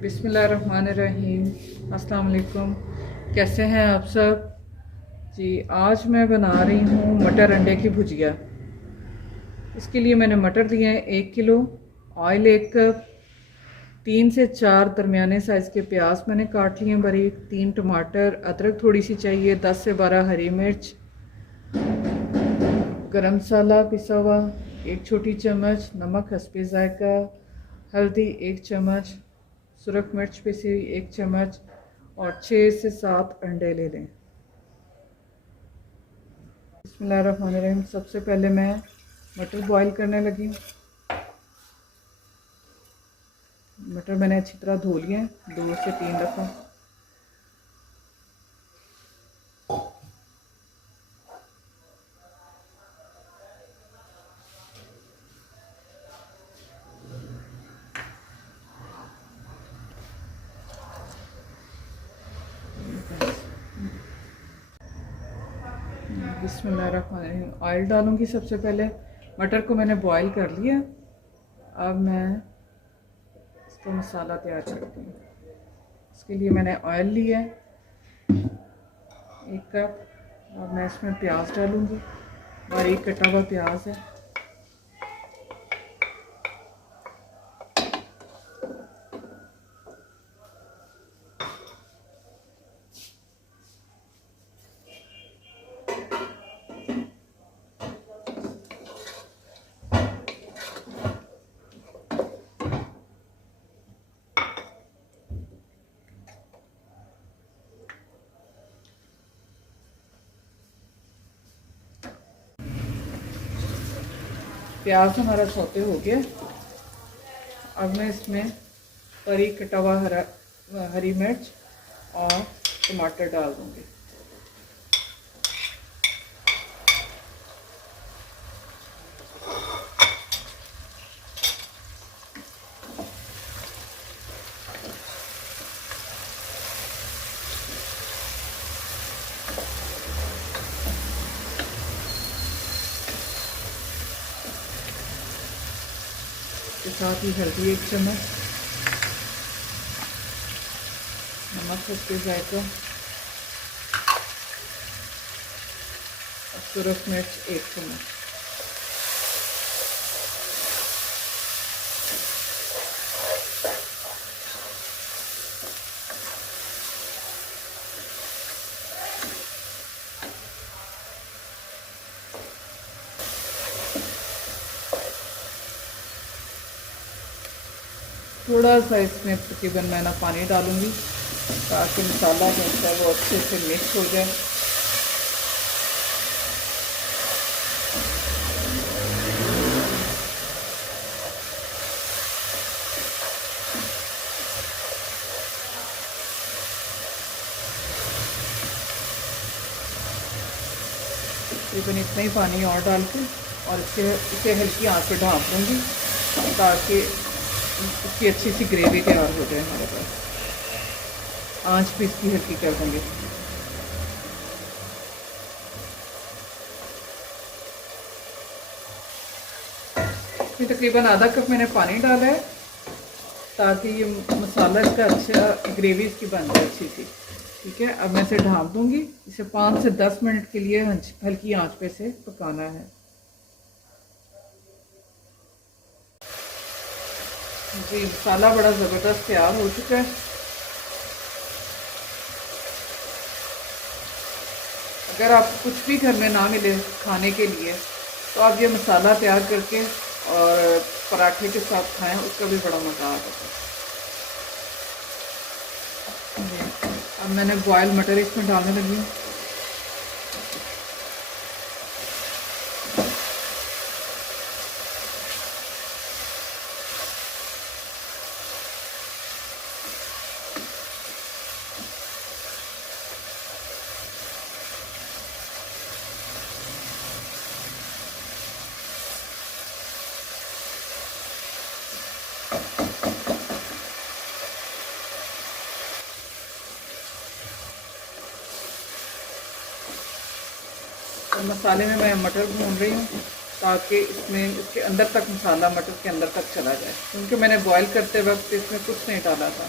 बिस्मिल्लाहिर्रहमानिर्रहीम। अस्सलाम वालेकुम। कैसे हैं आप सब जी। आज मैं बना रही हूँ मटर अंडे की भुजिया। इसके लिए मैंने मटर लिए हैं 1 किलो, ऑयल 1 कप, 3 से 4 दरमियाने साइज़ के प्याज मैंने काट लिए हैं बारीक, 3 टमाटर, अदरक थोड़ी सी चाहिए, 10 से 12 हरी मिर्च, गरम मसाला पिसा हुआ 1 छोटी चम्मच, नमक हस्बे ज़ायका, हल्दी 1 चम्मच, सुरख मिर्च पिसी हुई 1 चम्मच और 6 से 7 अंडे ले लें। बिस्मिल्लाहिर्रहमानिर्रहीम। सबसे पहले मैं मटर बॉईल करने लगी। मटर मैंने अच्छी तरह धो लिए 2 से 3 दफ़ा। बिस्मिल्लाहिर्रहमानिर्रहीम। ऑयल डालूंगी सबसे पहले। मटर को मैंने बॉईल कर लिया। अब मैं इसका मसाला तैयार करती हूँ। इसके लिए मैंने ऑयल लिया 1 कप। अब मैं इसमें प्याज डालूंगी, बारीक कटा हुआ प्याज है। प्याज हमारा सौते हो गया। अब मैं इसमें बारीक कटा हुआ हरी मिर्च और टमाटर डाल दूंगी। इसके साथ ही हल्दी 1 चम्मच, नमक हस्बे ज़ायका और सुरख मिर्च 1 चम्मच। थोड़ा सा इसमें तकरीबन मैं ना पानी डालूंगी ताकि मसाला जो है वो अच्छे से मिक्स हो जाए। तकरीबन इतना ही पानी और डाल के और इसे हल्की आंच पे ढाँप दूँगी ताकि इसकी अच्छी सी ग्रेवी तैयार हो जाए हमारे पास। आंच भी इसकी हल्की कर देंगे। इसमें तकरीबन आधा कप मैंने पानी डाला है ताकि ये मसाला इसका अच्छा ग्रेवी इसकी बन जाए अच्छी सी। ठीक है, अब मैं इसे ढाँप दूँगी। इसे 5 से 10 मिनट के लिए हल्की आंच पे से पकाना है। जी, मसाला बड़ा ज़बरदस्त तैयार हो चुका है। अगर आपको कुछ भी घर में ना मिले खाने के लिए तो आप ये मसाला तैयार करके और पराठे के साथ खाएं, उसका भी बड़ा मज़ा आता है। अब मैंने बॉयल मटर इसमें डालने लगी हूँ। और मसाले में मैं मटर भून रही हूँ। ताकि इसमें इसके अंदर तक मसाला मटर के अंदर तक चला जाए, क्योंकि मैंने बॉईल करते वक्त इसमें कुछ नहीं डाला था।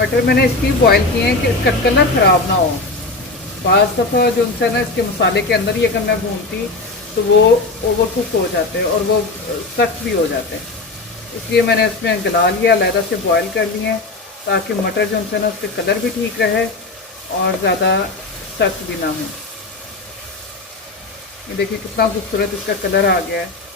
मटर मैंने इसलिए बॉईल किए हैं कि इसका कलर ख़राब ना हो। बाज़ दफ़ा जो उनसे ना इसके मसाले के अंदर ही अगर मैं भूनती तो वो ओवर कुक हो जाते हैं और वो सख्त भी हो जाते हैं, इसलिए मैंने इसमें गला लिया, अलहदा से बॉईल कर लिए हैं, ताकि मटर जो उनसे ना उसके कलर भी ठीक रहे और ज़्यादा सख्त भी ना हो। ये देखिए कितना खूबसूरत इसका कलर आ गया है।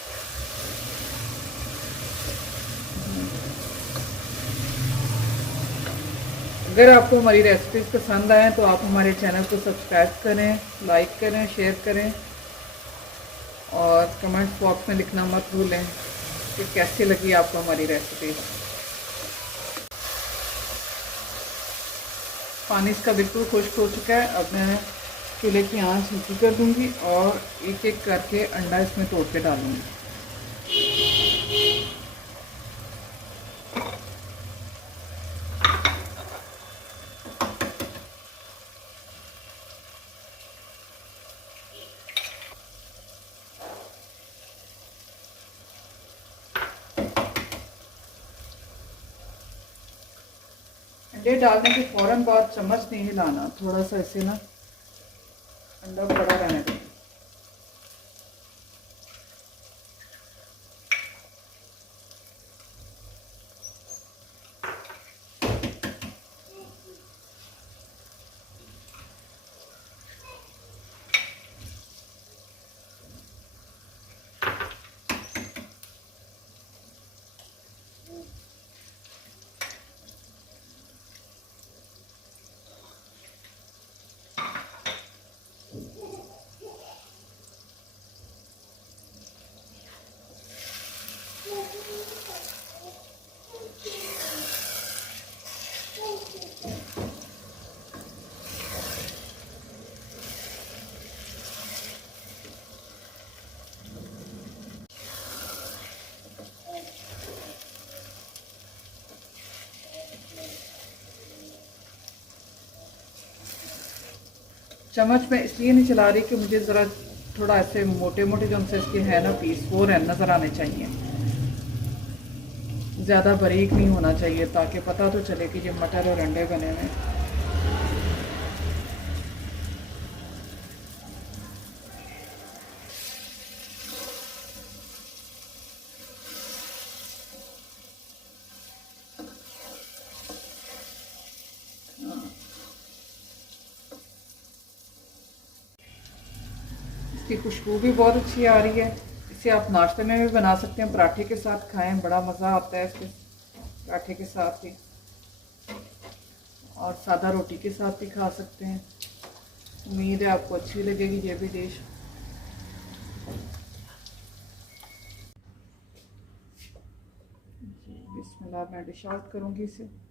अगर आपको हमारी रेसिपीज़ पसंद आए तो आप हमारे चैनल को सब्सक्राइब करें, लाइक करें, शेयर करें और कमेंट बॉक्स में लिखना मत भूलें कि कैसी लगी आपको हमारी रेसिपी। पानी इसका बिल्कुल खुश्क हो चुका है। अब मैं चूल्हे की आंच नीचे कर दूंगी और एक एक करके अंडा इसमें तोड़ के डालूंगी। अंडे डालने के फ़ौरन बाद चम्मच नहीं हिलाना, थोड़ा सा ऐसे ना अंडा पड़ा रहने दें। चम्मच में इसलिए नहीं चला रही कि मुझे ज़रा थोड़ा ऐसे मोटे मोटे जो हमसे इसके है ना पीस, वो नज़र आने चाहिए, ज़्यादा बारीक नहीं होना चाहिए, ताकि पता तो चले कि ये मटर और अंडे बने हुए हैं। इसकी खुशबू भी बहुत अच्छी आ रही है। इसे आप नाश्ते में भी बना सकते हैं, पराठे के साथ खाएं, बड़ा मज़ा आता है इसके पराठे के साथ ही, और सादा रोटी के साथ भी खा सकते हैं। उम्मीद है आपको अच्छी लगेगी ये भी डिश। बिस्मिल्लाह, मैं डिश आउट करूँगी इसे।